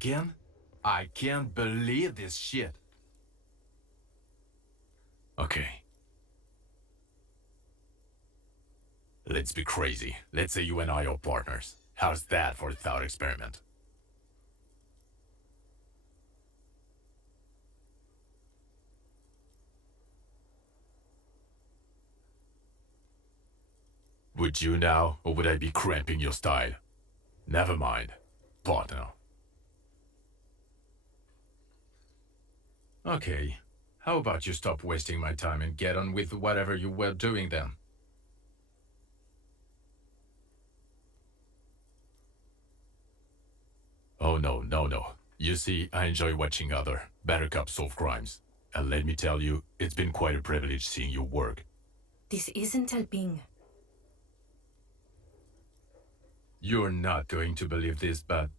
Again? I can't believe this shit. Okay. Let's be crazy. Let's say you and I are partners. How's that for a thought experiment? Would you now, or would I be cramping your style? Never mind. Partner. Okay. How about you stop wasting my time and get on with whatever you were doing then? Oh no, no, no. You see, I enjoy watching other, better cops solve crimes. And let me tell you, it's been quite a privilege seeing you work. This isn't helping. You're not going to believe this, but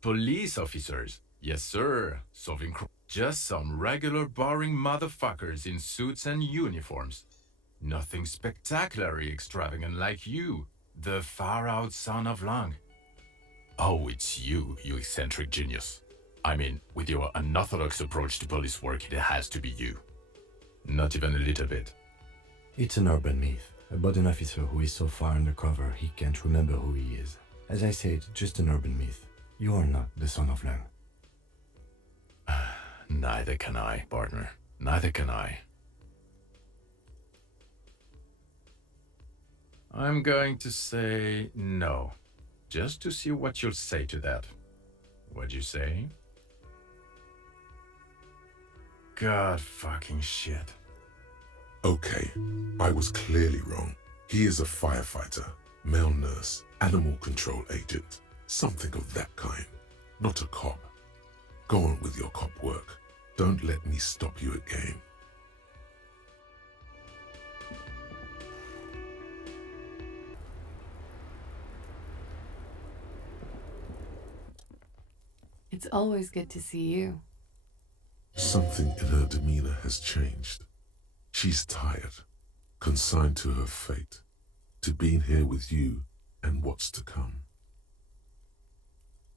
police officers, yes sir, solving crime. Just some regular boring motherfuckers in suits and uniforms. Nothing spectacularly extravagant like you, the far-out son of Lang. Oh, it's you, you eccentric genius. I mean, with your unorthodox approach to police work, it has to be you. Not even a little bit. It's an urban myth about an officer who is so far undercover he can't remember who he is. As I said, just an urban myth. You are not the son of Lang. Neither can I, partner. Neither can I. I'm going to say no. Just to see what you'll say to that. What'd you say? God fucking shit. Okay, I was clearly wrong. He is a firefighter, male nurse, animal control agent, something of that kind. Not a cop. Go on with your cop work. Don't let me stop you again. It's always good to see you. Something in her demeanor has changed. She's tired, consigned to her fate, to being here with you and what's to come.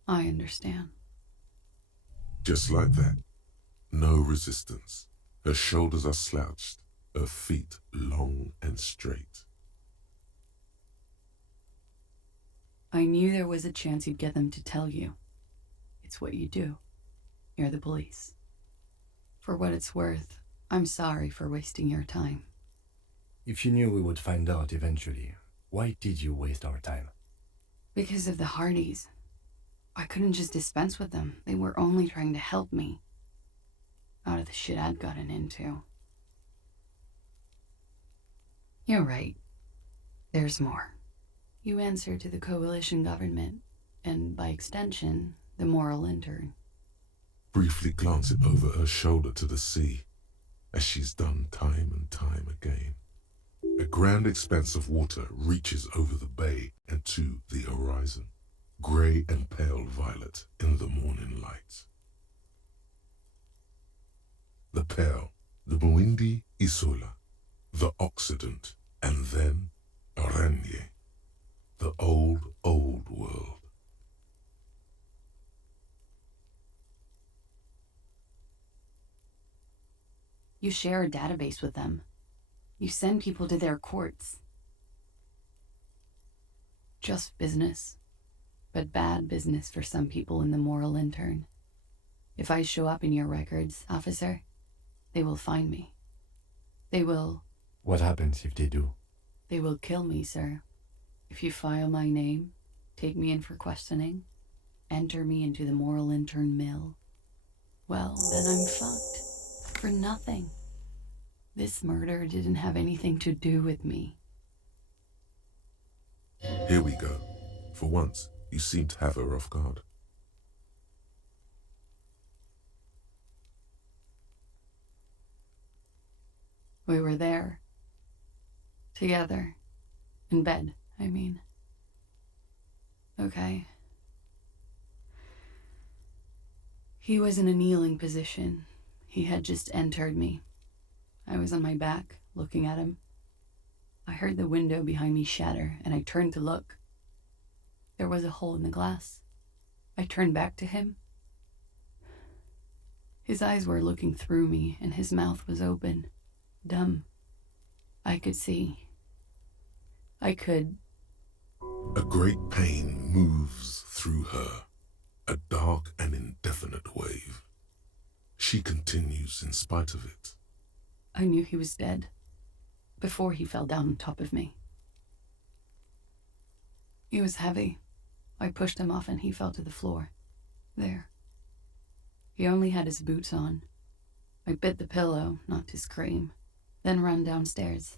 I understand. Just like that. No resistance. Her shoulders are slouched, her feet long and straight. I knew there was a chance you'd get them to tell you. It's what you do. You're the police. For what it's worth, I'm sorry for wasting your time. If you knew we would find out eventually, why did you waste our time? Because of the Hardys. I couldn't just dispense with them. They were only trying to help me. Out of the shit I'd gotten into. You're right. There's more. You answer to the coalition government, and by extension, the moral intern. Briefly glancing over her shoulder to the sea, as she's done time and time again. A grand expanse of water reaches over the bay and to the horizon, grey and pale violet in the morning light. The pale, the Muindi Isola, the Occident, and then Oranje, the old, old world. You share a database with them. You send people to their courts. Just business, but bad business for some people in the moral intern. If I show up in your records, officer, they will find me. They will... What happens if they do? They will kill me, sir. If you file my name, take me in for questioning, enter me into the moral intern mill, well, then I'm fucked. For nothing. This murder didn't have anything to do with me. Here we go. For once, you seem to have her off guard. We were there. Together. In bed, I mean. Okay. He was in a kneeling position. He had just entered me. I was on my back, looking at him. I heard the window behind me shatter, and I turned to look. There was a hole in the glass. I turned back to him. His eyes were looking through me, and his mouth was open. Dumb. I could see. I could. A great pain moves through her, a dark and indefinite wave. She continues in spite of it. I knew he was dead before he fell down on top of me. He was heavy. I pushed him off and he fell to the floor. There. He only had his boots on. I bit the pillow, not to scream, then ran downstairs.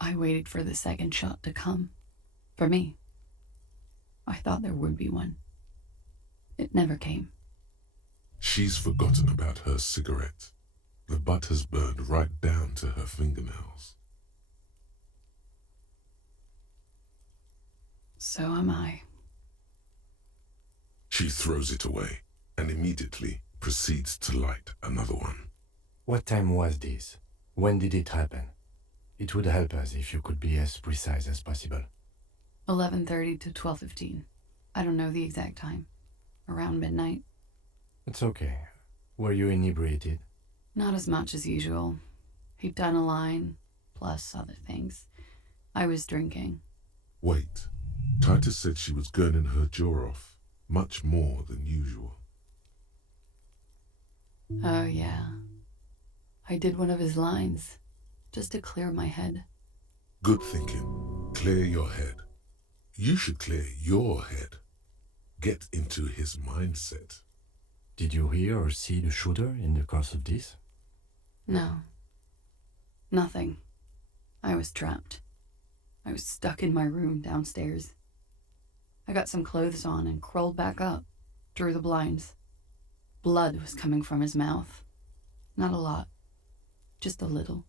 I waited for the second shot to come. For me. I thought there would be one. It never came. She's forgotten about her cigarette. The butt has burned right down to her fingernails. So am I. She throws it away and immediately proceeds to light another one. What time was this? When did it happen? It would help us if you could be as precise as possible. 11:30 to 12:15. I don't know the exact time. Around midnight. It's okay. Were you inebriated? Not as much as usual. He'd done a line, plus other things. I was drinking. Wait. Titus said she was gurning her jaw off, much more than usual. Oh, yeah. I did one of his lines, just to clear my head. Good thinking. Clear your head. You should clear your head. Get into his mindset. Did you hear or see the shooter in the course of this? No. Nothing. I was trapped. I was stuck in my room downstairs. I got some clothes on and crawled back up, drew the blinds. Blood was coming from his mouth. Not a lot. Just a little.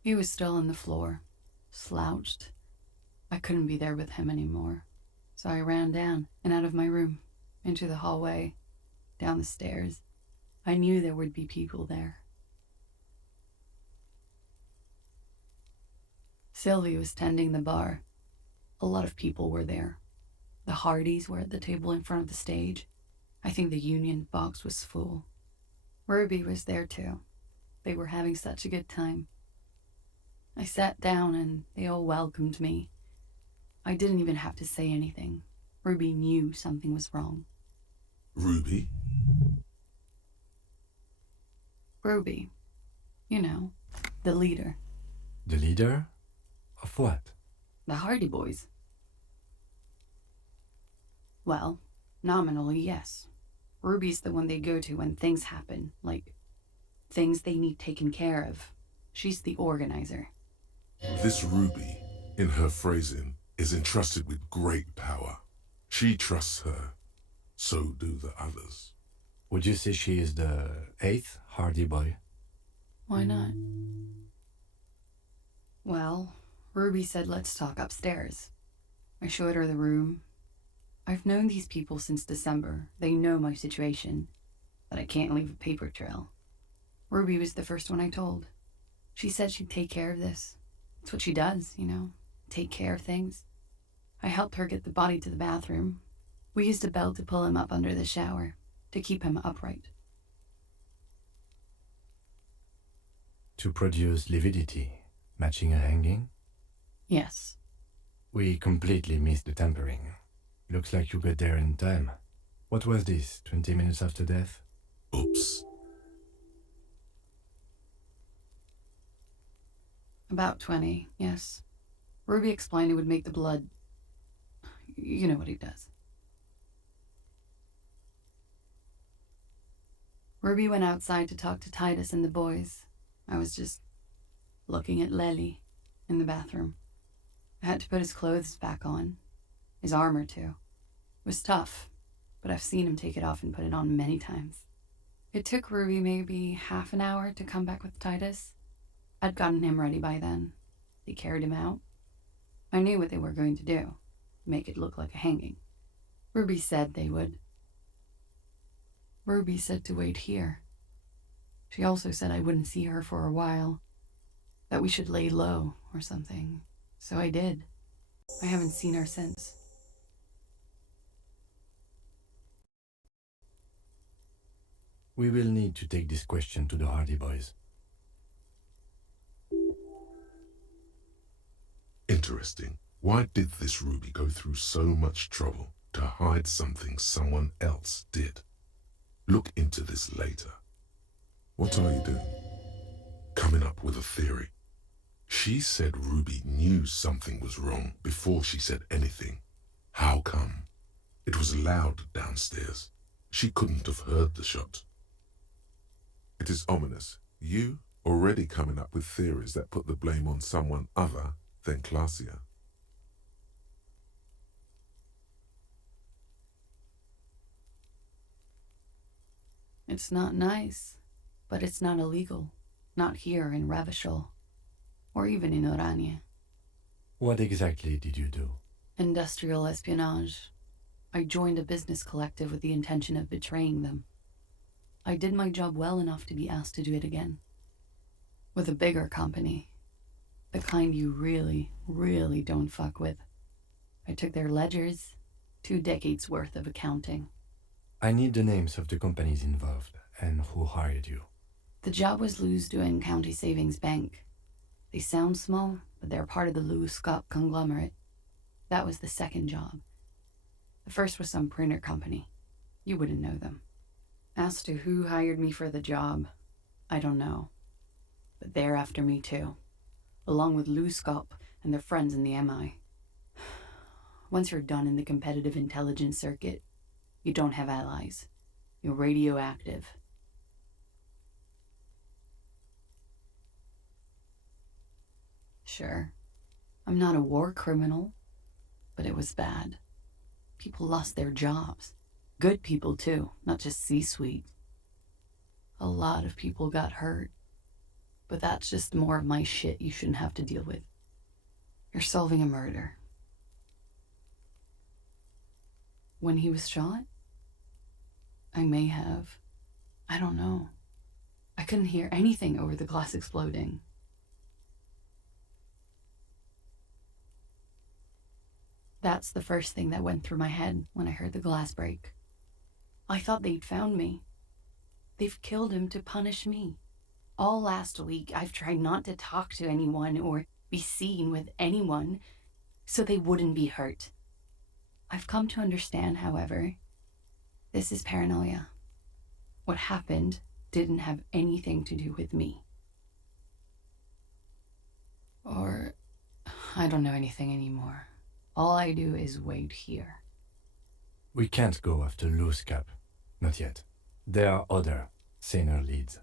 He was still on the floor, slouched. I couldn't be there with him anymore. So I ran down and out of my room, into the hallway, down the stairs. I knew there would be people there. Sylvie was tending the bar. A lot of people were there. The Hardys were at the table in front of the stage. I think the Union box was full. Ruby was there too. They were having such a good time. I sat down and they all welcomed me. I didn't even have to say anything. Ruby knew something was wrong. Ruby? Ruby. You know, the leader. The leader? Of what? The Hardy Boys. Well, nominally, yes. Ruby's the one they go to when things happen, like things they need taken care of. She's the organizer. This Ruby, in her phrasing, is entrusted with great power. She trusts her. So do the others. Would you say she is the 8th Hardy Boy? Why not? Well, Ruby said let's talk upstairs. I showed her the room. I've known these people since December. They know my situation, that I can't leave a paper trail. Ruby was the first one I told. She said she'd take care of this. It's what she does, you know, take care of things. I helped her get the body to the bathroom. We used a belt to pull him up under the shower, to keep him upright. To produce lividity, matching a hanging? Yes. We completely missed the tampering. Looks like you got there in time. What was this, 20 minutes after death? Oops. About 20, yes. Ruby explained it would make the blood... You know what he does. Ruby went outside to talk to Titus and the boys. I was just looking at Lely in the bathroom. I had to put his clothes back on. His armor, too. It was tough, but I've seen him take it off and put it on many times. It took Ruby maybe half an hour to come back with Titus. I'd gotten him ready by then. They carried him out. I knew what they were going to do, make it look like a hanging. Ruby said they would. Ruby said to wait here. She also said I wouldn't see her for a while, that we should lay low or something. So I did. I haven't seen her since. We will need to take this question to the Hardy Boys. Interesting. Why did this Ruby go through so much trouble to hide something someone else did? Look into this later. What are you doing? Coming up with a theory. She said Ruby knew something was wrong before she said anything. How come? It was loud downstairs. She couldn't have heard the shot. It is ominous. You already coming up with theories that put the blame on someone other than Clausia. It's not nice, but it's not illegal. Not here in Ravishol, or even in Oranje. What exactly did you do? Industrial espionage. I joined a business collective with the intention of betraying them. I did my job well enough to be asked to do it again. With a bigger company. The kind you really, really don't fuck with. I took their ledgers, 2 decades worth of accounting. I need the names of the companies involved and who hired you. The job was Lou's doing County Savings Bank. They sound small, but they're part of the Lou Scott conglomerate. That was the second job. The first was some printer company. You wouldn't know them. As to who hired me for the job, I don't know. But they're after me too, along with Lou Scott and their friends in the MI. Once you're done in the competitive intelligence circuit, you don't have allies. You're radioactive. Sure, I'm not a war criminal, but it was bad. People lost their jobs. Good people too, not just C-suite. A lot of people got hurt. But that's just more of my shit you shouldn't have to deal with. You're solving a murder. When he was shot? I may have. I don't know. I couldn't hear anything over the glass exploding. That's the first thing that went through my head when I heard the glass break. I thought they'd found me. They've killed him to punish me. All last week, I've tried not to talk to anyone or be seen with anyone so they wouldn't be hurt. I've come to understand, however, this is paranoia. What happened didn't have anything to do with me. Or I don't know anything anymore. All I do is wait here. We can't go after Loose Cap. Not yet. There are other, saner leads.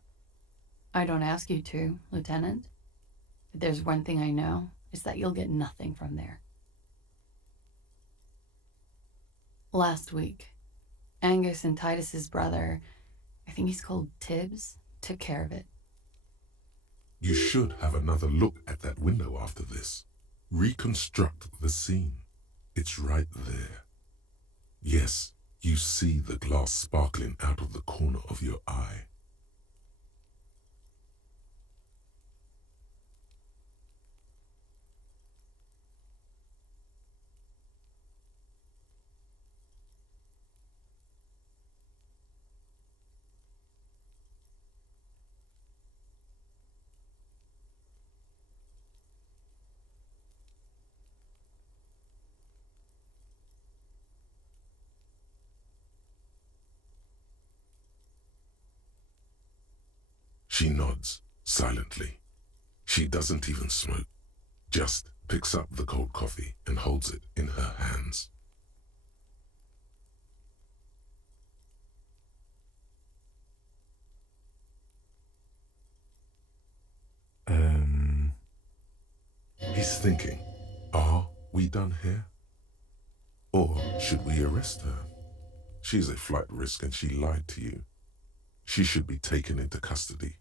I don't ask you to, Lieutenant. If there's one thing I know, it's that you'll get nothing from there. Last week, Angus and Titus's brother, I think he's called Tibbs, took care of it. You should have another look at that window after this. Reconstruct the scene. It's right there. Yes, you see the glass sparkling out of the corner of your eye. She nods, silently. She doesn't even smoke, just picks up the cold coffee and holds it in her hands. He's thinking, are we done here? Or should we arrest her? She's a flight risk and she lied to you. She should be taken into custody.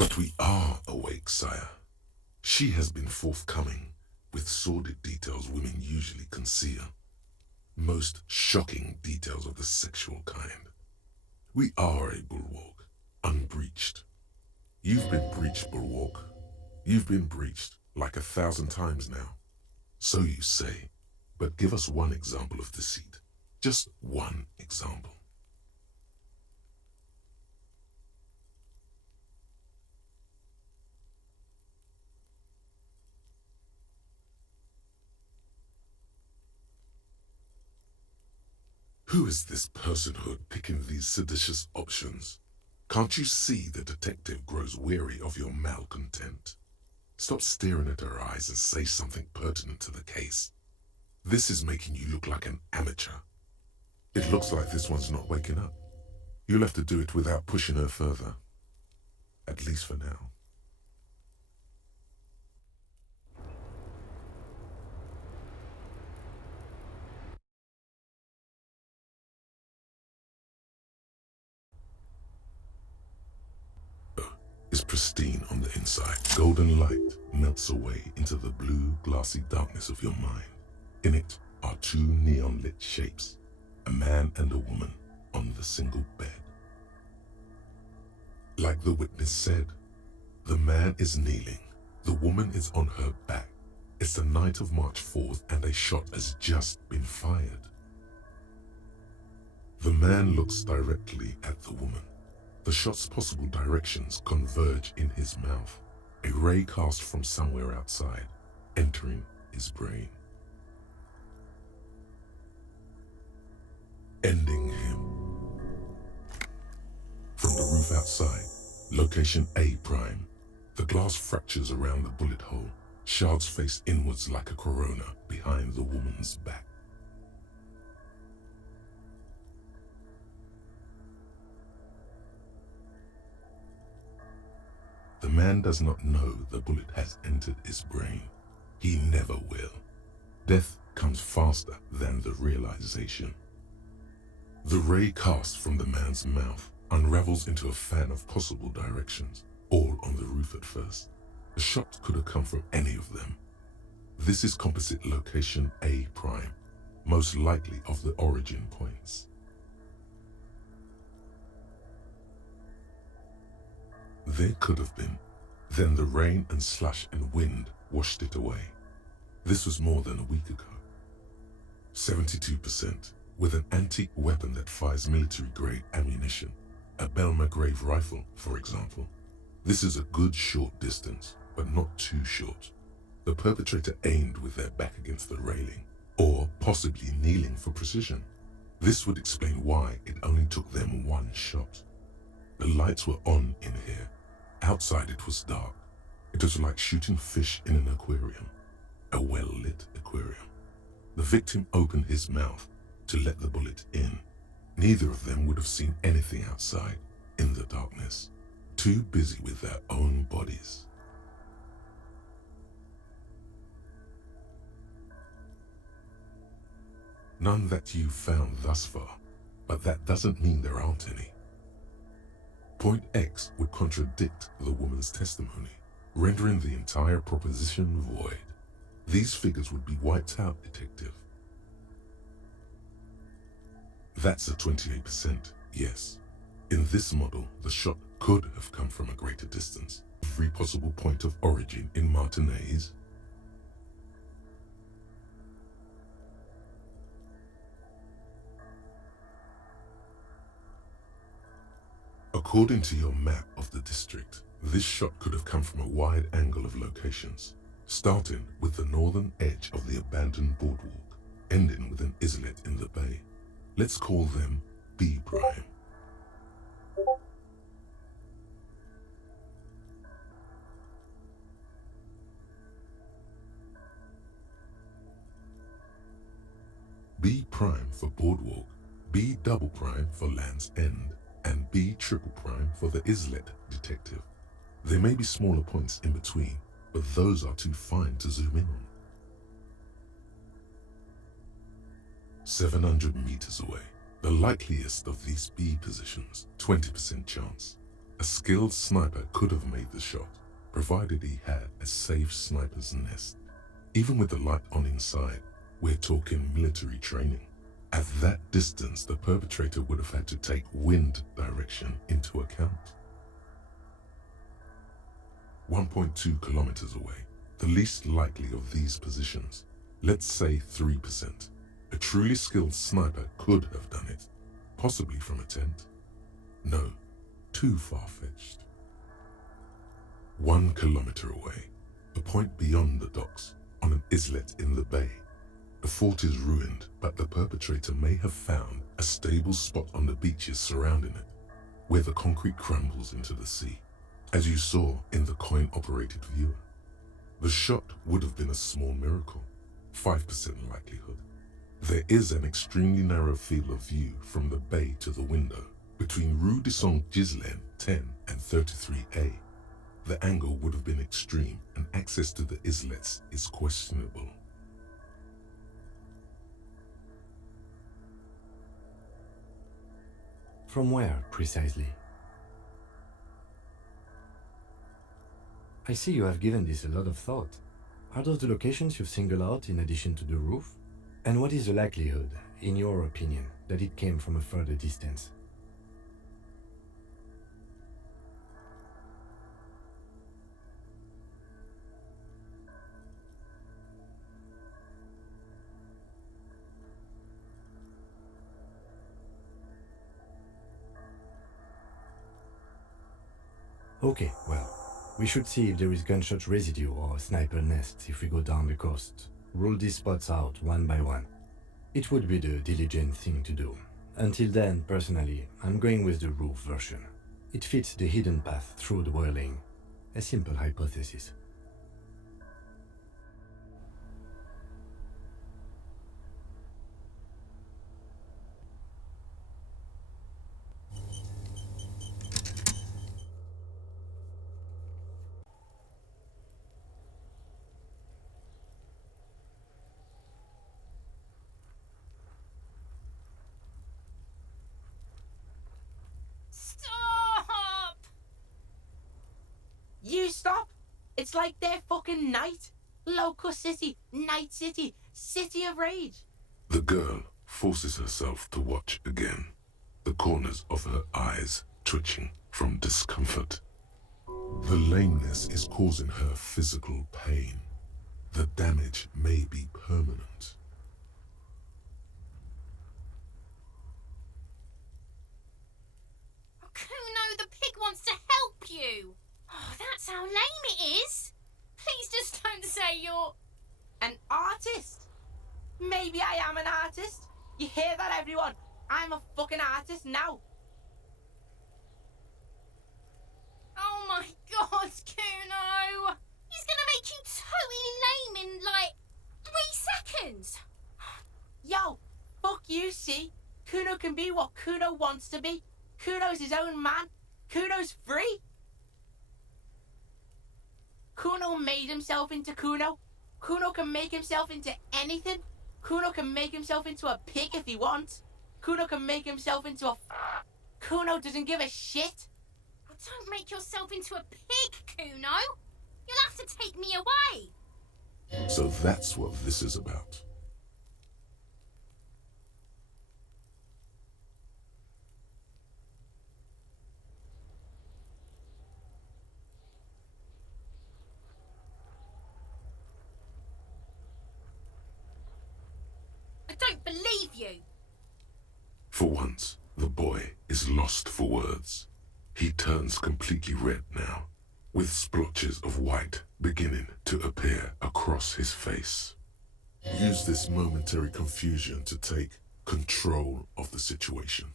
But we are awake, sire. She has been forthcoming with sordid details women usually conceal. Most shocking details of the sexual kind. We are a bulwark, unbreached. You've been breached, bulwark. You've been breached like 1,000 times now. So you say, but give us one example of deceit. Just one example. Who is this personhood picking these seditious options? Can't you see the detective grows weary of your malcontent? Stop staring at her eyes and say something pertinent to the case. This is making you look like an amateur. It looks like this one's not waking up. You'll have to do it without pushing her further. At least for now. Is pristine on the inside. Golden light melts away into the blue, glassy darkness of your mind. In it are two neon-lit shapes, a man and a woman on the single bed. Like the witness said, the man is kneeling, the woman is on her back. It's the night of March 4th and a shot has just been fired. The man looks directly at the woman. The shot's possible directions converge in his mouth, a ray cast from somewhere outside, entering his brain. Ending him. From the roof outside, location A prime. The glass fractures around the bullet hole, shards face inwards like a corona behind the woman's back. The man does not know the bullet has entered his brain. He never will. Death comes faster than the realization. The ray cast from the man's mouth unravels into a fan of possible directions, all on the roof at first. The shot could have come from any of them. This is composite location A prime, most likely of the origin points. There could have been. Then the rain and slush and wind washed it away. This was more than a week ago. 72%, with an antique weapon that fires military-grade ammunition. A Belmagrave rifle, for example. This is a good short distance, but not too short. The perpetrator aimed with their back against the railing, or possibly kneeling for precision. This would explain why it only took them one shot. The lights were on in here. Outside it was dark. It was like shooting fish in an aquarium, a well-lit aquarium. The victim opened his mouth to let the bullet in. Neither of them would have seen anything outside, in the darkness, too busy with their own bodies. None that you've found thus far, but that doesn't mean there aren't any. Point X would contradict the woman's testimony, rendering the entire proposition void. These figures would be wiped out, detective. That's a 28%, yes. In this model, the shot could have come from a greater distance. Every possible point of origin in Martinez. According to your map of the district, this shot could have come from a wide angle of locations, starting with the northern edge of the abandoned boardwalk, ending with an islet in the bay. Let's call them B prime. B prime for boardwalk, B double prime for Land's End, and B triple prime for the islet, detective. There may be smaller points in between, but those are too fine to zoom in on. 700 meters away, the likeliest of these B positions, 20% chance. A skilled sniper could have made the shot, provided he had a safe sniper's nest. Even with the light on inside, we're talking military training. At that distance, the perpetrator would have had to take wind direction into account. 1.2 kilometers away, the least likely of these positions, let's say 3%. A truly skilled sniper could have done it, possibly from a tent. No, too far-fetched. 1 kilometer away, a point beyond the docks, on an islet in the bay. The fort is ruined, but the perpetrator may have found a stable spot on the beaches surrounding it, where the concrete crumbles into the sea, as you saw in the coin-operated viewer. The shot would have been a small miracle, 5% likelihood. There is an extremely narrow field of view from the bay to the window, between Rue de Saint-Ghislain 10 and 33A. The angle would have been extreme, and access to the islets is questionable. From where, precisely? I see you have given this a lot of thought. Are those the locations you've singled out in addition to the roof? And what is the likelihood, in your opinion, that it came from a further distance? Okay, well, we should see if there is gunshot residue or sniper nests if we go down the coast. Rule these spots out one by one. It would be the diligent thing to do. Until then, personally, I'm going with the roof version. It fits the hidden path through the whirling. A simple hypothesis. Stop! You stop? It's like they're fucking night. Locust City, Night City, City of Rage. The girl forces herself to watch again, the corners of her eyes twitching from discomfort. The lameness is causing her physical pain. The damage may be permanent. Kuno, the pig wants to help you. Oh, that's how lame it is. Please just don't say you're... An artist? Maybe I am an artist. You hear that, everyone? I'm a fucking artist now. Oh my god, Kuno. He's gonna make you totally lame in, like, 3 seconds. Yo, fuck you, see? Kuno can be what Kuno wants to be. Kuno's his own man. Kuno's free. Kuno made himself into Kuno. Kuno can make himself into anything. Kuno can make himself into a pig if he wants. Kuno can make himself into a... Kuno doesn't give a shit. Oh, don't make yourself into a pig, Kuno. You'll have to take me away. So that's what this is about. I don't believe you. For once, the boy is lost for words. He turns completely red now, with splotches of white beginning to appear across his face. Use this momentary confusion to take control of the situation.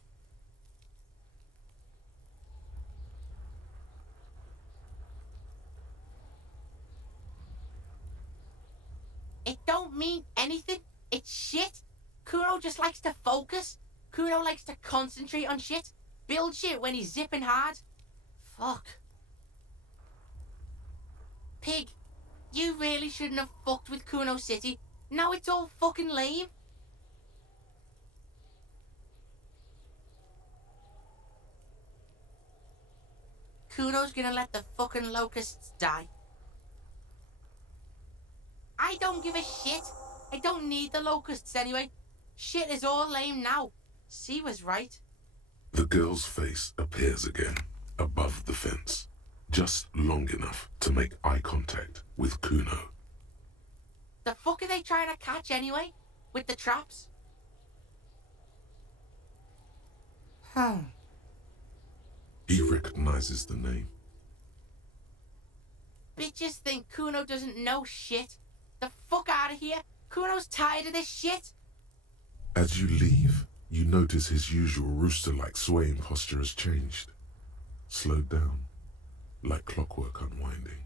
It don't mean anything. It's shit. Kuno just likes to focus. Kuno likes to concentrate on shit. Build shit when he's zipping hard. Fuck. Pig, you really shouldn't have fucked with Kuno City. Now it's all fucking lame. Kuno's gonna let the fucking locusts die. I don't give a shit. I don't need the locusts anyway. Shit is all lame now. C was right. The girl's face appears again, above the fence, just long enough to make eye contact with Kuno. The fuck are they trying to catch anyway? With the traps? He recognizes the name. Bitches think Kuno doesn't know shit. The fuck out of here. Kuno's tired of this shit. As you leave, you notice his usual rooster-like swaying posture has changed. Slowed down, like clockwork unwinding.